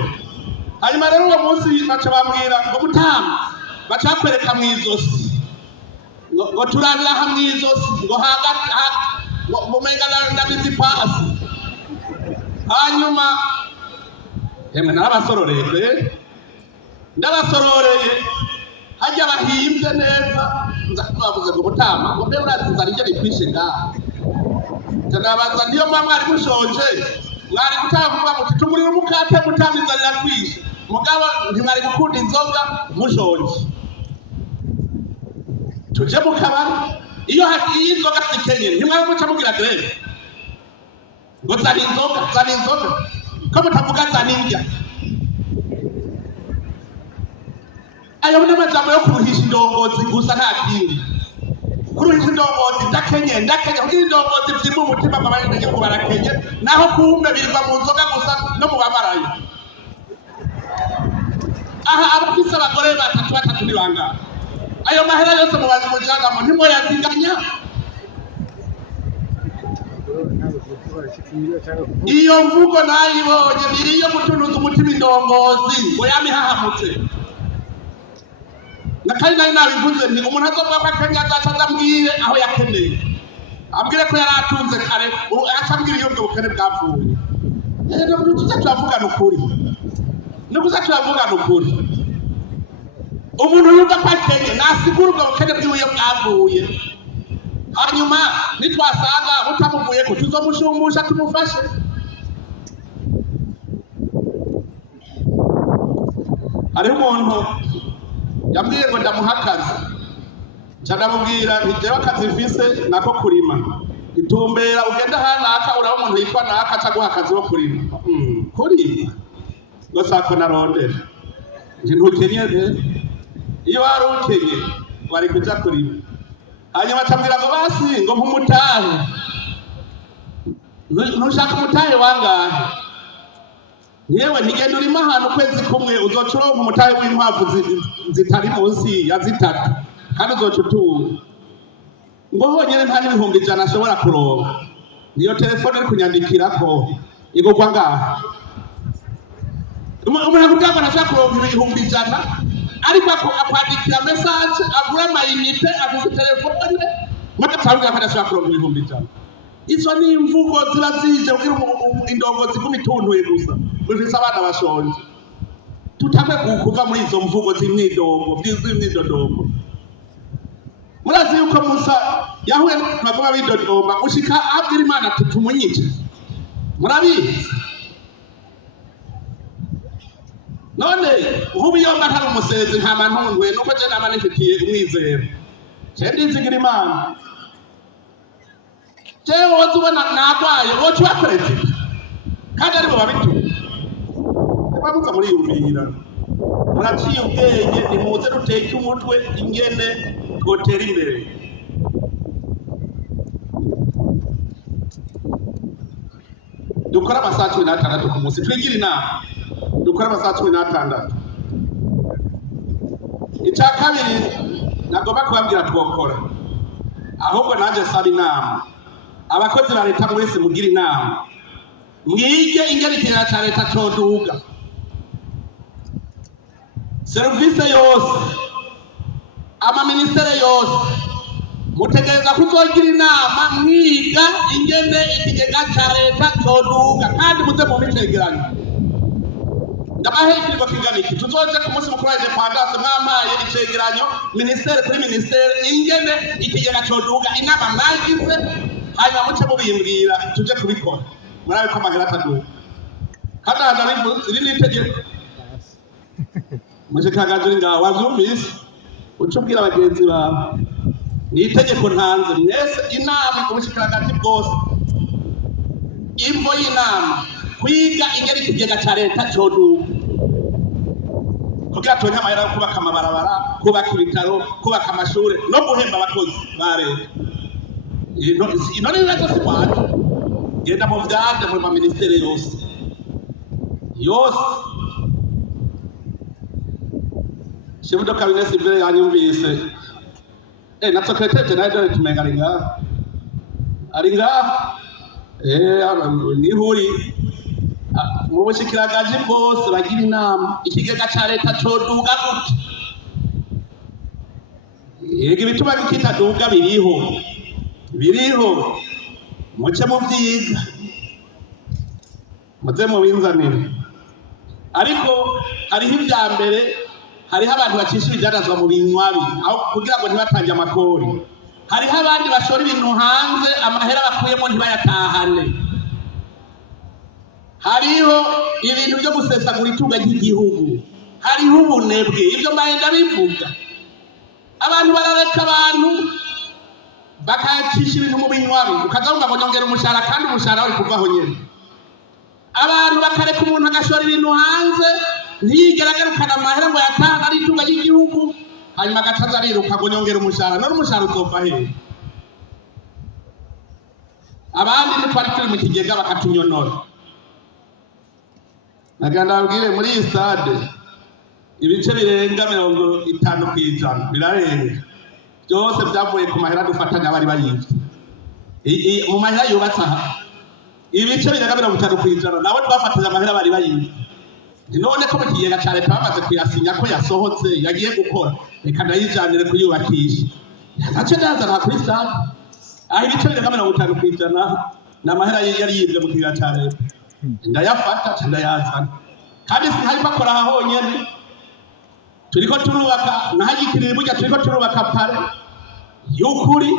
hanyuma rero uwo munsi baca bambwira ngo gutamba baca kwereka mu izosi ngo turabira hamwe izosi ngo hagati ngo menga ndabizi pasi hanyuma yemwe narabasororeye ndabasororeye hajya bahimbye neza bavuze ngo gutamba ngo mbe uraziza rije rikwishe ngaha nabaza niyo mwari mushonje mwari gutavuga muti tumurira umukate mutambizanira kwishe mugabo ntimwari gukunda inzoga mushonje tuje mu kabari iyo hagiye inzoga zikenye ntimwari muca mugira greve ngo zana inzoga ko mutavuga zana indya ayo ni amajambo yo kuruhisha indongozi gusa nta kindi kuruhisha indongozi ndakenye kugira indongozi zimwe umutima mabanye ndagiye ngo barakenye naho kumbe birirwa mu nzoga gusa no mu bamarayo aha abafise abagore batatu ni bangana ayo mahera yose mubazi mujagamo ntimoyazinganya iyo mvugo nayibonye niyo gutunuza umutima indongozi ngo yamihahamutse nakari nari nabivuze nti umuntu azovuga ko akenya azaca azambwire aho yakeneye ambwire ko yari atunze kare acambwira iyo ubwo bukene bwapfuye tuza turavugana ukuri nikuza turavugana ukuri umuntu yumva ko akenye nasigura ubwo bukene bwiwe bwavuye hanyuma nitwasanga butamuvuye ko tuzomushumbusha tumufashe hariho umuntu yambwiye ngo ndamuha akazi ndamubwira ntijewe akazi mfise nako kurima itumbera ugenda hanaka uraba umuntu yitwa naka aca guha akazi wo kurima kurima ngo sako narondera ntukenye rero iyo wari ukenye wari kuja kurima hanyuma acambwira ngo basi ngo mpumutahe ntushaka umutahe wangahe yewe ntigenda urimo ahantu ukwezi kumwe uzoca uronka umutahe w'inkwavu zitari munsi ya 3 kandi uzoca utunga ngo honyine nta n'ibihumbi 100 ashobora kuronka. Niyo telefone iri kunyandikirako igurwa ngaha. Umuntu akubwira ngo arashaka kuronka ibihumbi 100 ariko akwandikira message agura amayinite afise telefone mugatanga ko adashaka kuronka ibihumbi 100. Izo ni imvugo ziba zije kugira indongozi kumituntuye gusa bifise abana bashonje. Tutakwe kuva muri izo mvugo z'imyidodombo. Murazi yuko Musa yahuye n'abagoma b'idodomba ushika abwira Imana ati tumunyice. Murabizi none ubu yomba ntari umusezi nta mantuntwe nuko je nama nifitiye umwizero. Je ndizigira Imana. Jewe woza ubona nagwaye woca uba perezida kandi ari bo babituma. Bamuza muri yumvira muraciye ubwenge nimuze duteke umutwe ingene twotera imbere. Dukora amasaha 16 ku munsi twigira inama. Dukora amasaha 16. Icya kabiri nagomba kubabwira twokora ahubwo naje saba inama abakozi ba leta mwese mugira inama mwige ingene ikintu cya leta coduga. Service yose amaministere yose mutegereza kuzogira inama mwiga ingene ikigega cya leta coduga kandi muze mu bicegeranyo. Ndabahe ikigo kingana iki tuzoje ku munsi mukuru wa independence mwamaye icegeranyo ministere kuri ministere ingene ikigega coduga inama mwagize hanyuma muce mubimbwira tuje kubikora. Murabe ko amahera ataduga kandi hadabivuze iri nitegeko mushikagaje ngaho wavyumvise ucubwira abagenzi bawe ni itegeko ntanze mwese inama kubushikiragati bwose. Imvo y'inama kwiga ingene ikigega ca leta coduga kugira turonke amahera yo kubaka amabarabara, kubaka ibitaro, kubaka amashure no guhemba abakozi ba leta. Ino ni ibibazo si wacu. Genda mu vyande mu maministere yose Chef de cabinet civil yanyumvise na secrétaire général tumenga aringa ni huri mu bushikiragaje bwose bagira inama ikigega ca leta coduga gute. Yego ibituma bikitaduga biriho muce mu vyiga muze mu binzanire. Ariko hariho ibya mbere hariho abantu bacisha ibidandazwa mu binywabi aho kugira ngo ntibatange amakori. Hariho abandi bashora ibintu hanze amahera bakuyemo ntibayatahane. Hariho ibintu byo gusesagura itunga ry'igihugu. Hariho ubunebwe ibyo mbahenda bivuga. Abantu barareka abantu bakacisha ibintu mu binywabi ukazavuga ngo nyongera umushahara kandi umushahara wari kuvaho nyene. Abantu bakareka umuntu agashora ibintu hanze ntiyigaragara amahera ngo yatanga ari itunga ry'igihugu hanyuma agacaza ariruka ngo nyongera umushahara none umushahara uzova hehe. Abandi ntitwari turi mu kigega bakatunyonora. Naganda babwire muri iyi stade ibice birenga 50% birarenga byose byavuye ku mahera dufatanya bari bayivye mu mahera yubatse aha. Ibice birenga 50% nabo twafatanya amahera bari bayivye. None ko mu kigega ca leta bamaze kuyasinya ko yasohotse yagiye gukora reka ndayijanire kuyubakisha ntace ndaza nta kuri stade aho ibice birenga 50% n'amahera yari yibwe mu kigega ca leta ndayafata ndayazana kandi sinari bakora aha honyene turiko turubaka nahagikirira burya turiko turubaka pare y'ukuri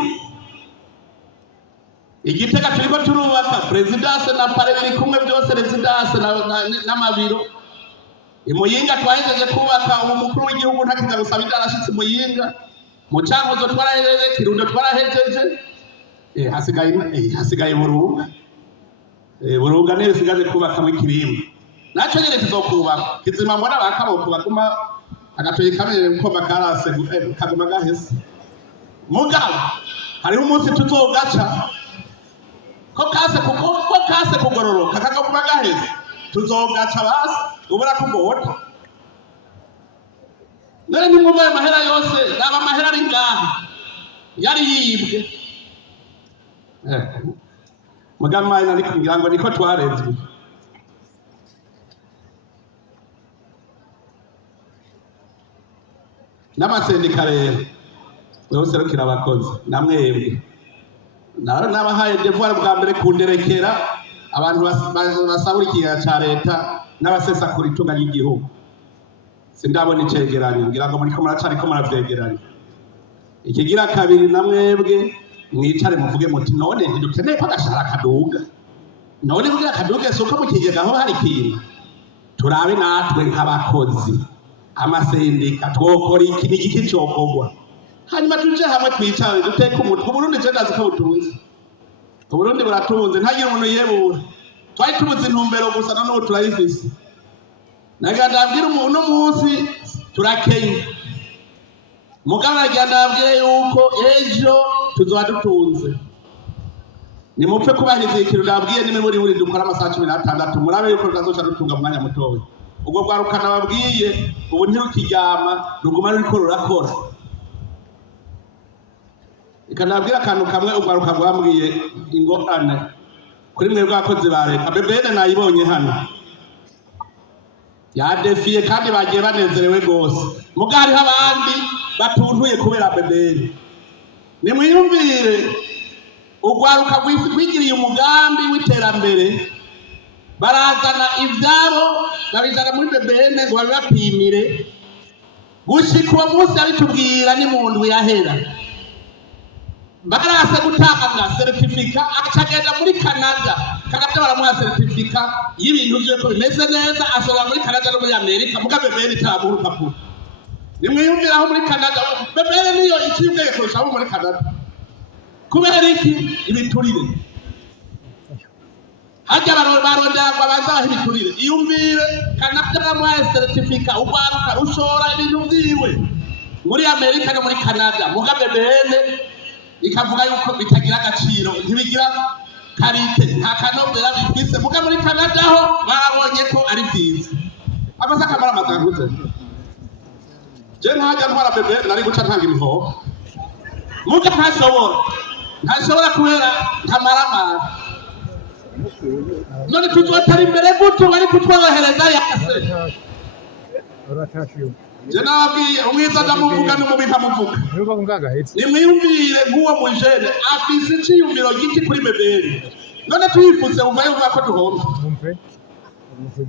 Igitega turiko turubaka presidence na pare biri kumwe byose residence n'amabiro. Imuyinga twahejeje kubaka umukuru w'igihugu ntakiza gusaba indarashitse Muyinga. Mu Cankuzo twarahejeje, Kirundo twarahejeje. Hasigaye Burunga. Burunga niyo sigaje kubaka mu Kirimba. Naco nyene tuzokubaka. Kizima mbona bakabo bakuma agatoyi kamere ko bakarase kaguma gahese. Mugabo hariho umunsi tuzogaca ko kase kugororoka kaguma gahese. Tuzogaca basi ubura kugota. None ni mubaye mahera yose naba mahera ari ngaha. Yari yibwe. mugama ina nikugira ngo niko twarezwe n'amasendika rero wewe serukira abakozi namwebwe n'abahaye devoir bwa mbere kunderekera abantu basabura ikigega ca leta n'abasesa kuri itunga ry'igihugu sindabona icegeranyo ngira ngo muriko muracariko muravyegeranya ikigira kabiri namwebwe mwicare muvuge muti none ntidukeneye ko agashahara kaduga none kugira kaduge suko mu kigega aho hari ikintu turabe natwe nk'abakozi amasendika twokora iki n'igiki cokorwa hanyuma tuje hamwe twicare duteke umutwe Burundi je ndazi ko butunze Burundi buratunze ntagira umuntu yebura twari tubuze intumbero gusa none ubu turayifise nagandabwira umuntu munsi turakenye mugabo nagandabwira yuko ejo tuzoba dutunze nimupfe kubahiriza ikintu ndabwiye nimwe buri dukora amasaha 16 murabe yuko tuzazoca dutunga mu mwanya mutoya ubwo bwarukana babwiye ubu ntirukiryama ruguma ruriko rurakora ikanabwira akantu kamwe ugwaruka rwambwiye ingorane kuri mwe bw'abakozi ba leta bebene nayibonye hano yadefiye kandi bagiye banezerewe rwose muga hariho abandi batuntuye kubera bebene nimwiyumvire ugwaruka rwigiriye umugambi w'iterambere barazana ivyabo babizana muri bebene ngo babibapimire gushika uwo munsi abitubwira ni mu ndwi yahera barase gutanga certificat akagenda muri Canada kagate baramuha certificat y'ibintu byo ko bimeze neza ashobora muri Canada no muri Amerika muga bebene itaburuka kapura nimwiyumvira aho muri Canada bebene niyo ikibweye kurusha abo muri Canada kubera iki ibiturire hajya barondera ngo bazaho ibiturire iyumvire Canada baramuha certificat ubaruka rushora ibintu byiwe muri Amerika no muri Canada muga bebene ikavuga yuko bitagira agaciro ntibigira karite nta kanovera bifise muga muri Canada ho barabonye ko ari byiza akoze akamara amatanguze je ntajya ntwara bebene nari guca ntanga imihoho muga ntashobora kubera ntamarama none tuzotari imbere guto bari kutworohereza yase je nabwiye umwiza ndamuvuga n'umubika muvuga nimwiyumvire nk'uwo mujene afise iciyumviro giki kuri bebene none tuyifuse uvaye uvuga ko duhomba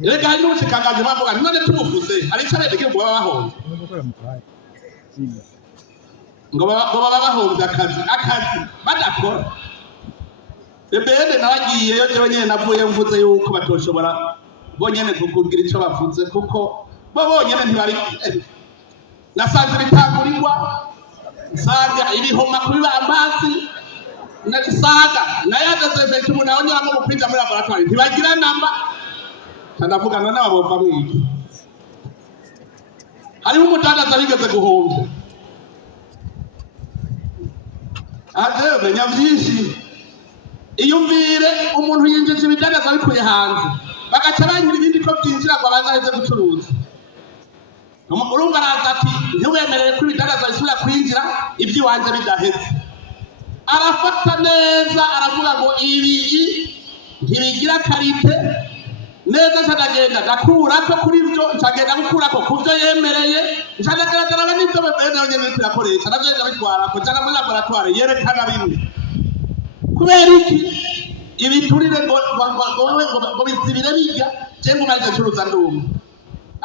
rega hari n'ubushikanganje bavuga none tumufuze ari ico abenegihugu ngo baba bahomba ngo baba bahomba akazi badakora bebene nabagiyeyo jewe nyene navuye mvuze yuko batoshobora bonyene kukugira ico bavuze kuko bo bonyene ntibari nasanze bitagurirwa nsanga ibihoma kuri bambazi nagisaga nayadeze cyo umuntu abonyeramo mu kwinjira muri laboratoire ntibagira namba ndavugana n'ababomba mwiki hariho umudandaza bigeze guhomba adewe menya vyinshi iyumvire umuntu yinjije ibidandaza bikuye hanze bagaca banyura ibindi ko byinjira ngo bazaheze gucuruza urumva araza ati ntiwemerere ko ibidandaza bisubira kwinjira iby'iwanjye bidaheze arafata neza aravuga ngo ibi ntibigira karite neza nshadagenda ndakurako kuri byo nshagenda gukurako ku byo yemereye nshadagaragara n'ibyo bebene nyene birakoresha navyo bitwarako cyangwa muri laboratoire yerekana bimwe kubera iki ibiturire ngo bizibire bijya cyangwa umaze curuza ndumwe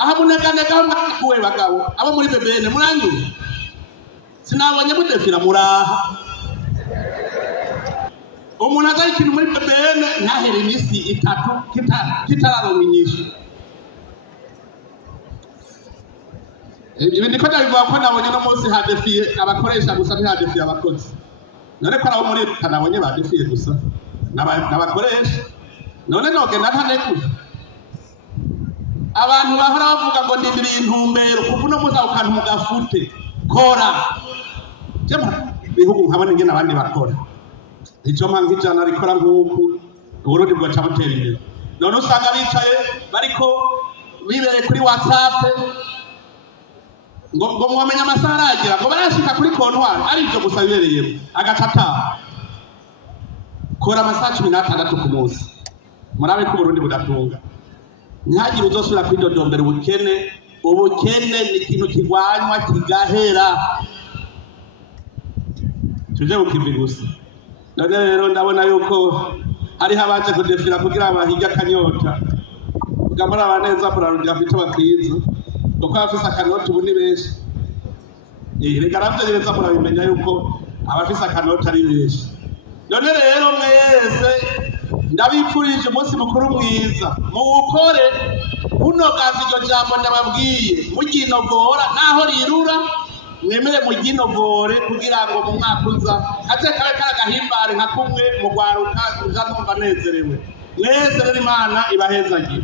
aha muneganega mwakuwe bagabo abo muri bebene muranyuze sinabonye mudefira muraha umuntu aza ikintu muri bebene ntahere imisi itatu kitararonka inyishu ibi niko ndabivuga ko nabonye no munsi hadefiye abakoresha gusa ntihadefiye abakozi none ko nabo muri nabonye badefiye gusa n'abakoresha none nogenda ntanekuye abantu bahora bavuga ngo ndindiriye intumbero kuva uno muza ukantu mugafute kora bihugu nkabona ingene abandi bakora icyo mpamvu ijana rikora nk'uku uburundi bwaca butera imbere none usanga bicaye bariko bibereye kuri WhatsApp ngo mwamenya amasaha aragira ngo barashika kuri kontwari ari ibyo gusa bibereyemo agaca ataha kora amasaha 16 ku munsi murabe ko Burundi budatunga ntihagire uzosubira kwidodombera ubukene ni ikintu kirwanywa kigahera tuje ukivi gusa none rero ndabona yuko hari habaje kudefira kugira bahiga kanyota ugamara abaneza burarugira bito bakwiza uko afisa kanota ubu ni benshi reka ravyegereza murabimenya yuko abafisa kanota ari benshi none rero mwese ndabipfurije umunsi mukuru mwiza muwukore unogaza iryo jambo ndababwiye muginovora naho rirura mwemere muginovore kugira ngo mu mwaka uza kaze kabe karagahimbare nka kumwe mu rwaruka uza numva nezerewe mwese rero Imana ibahezagiye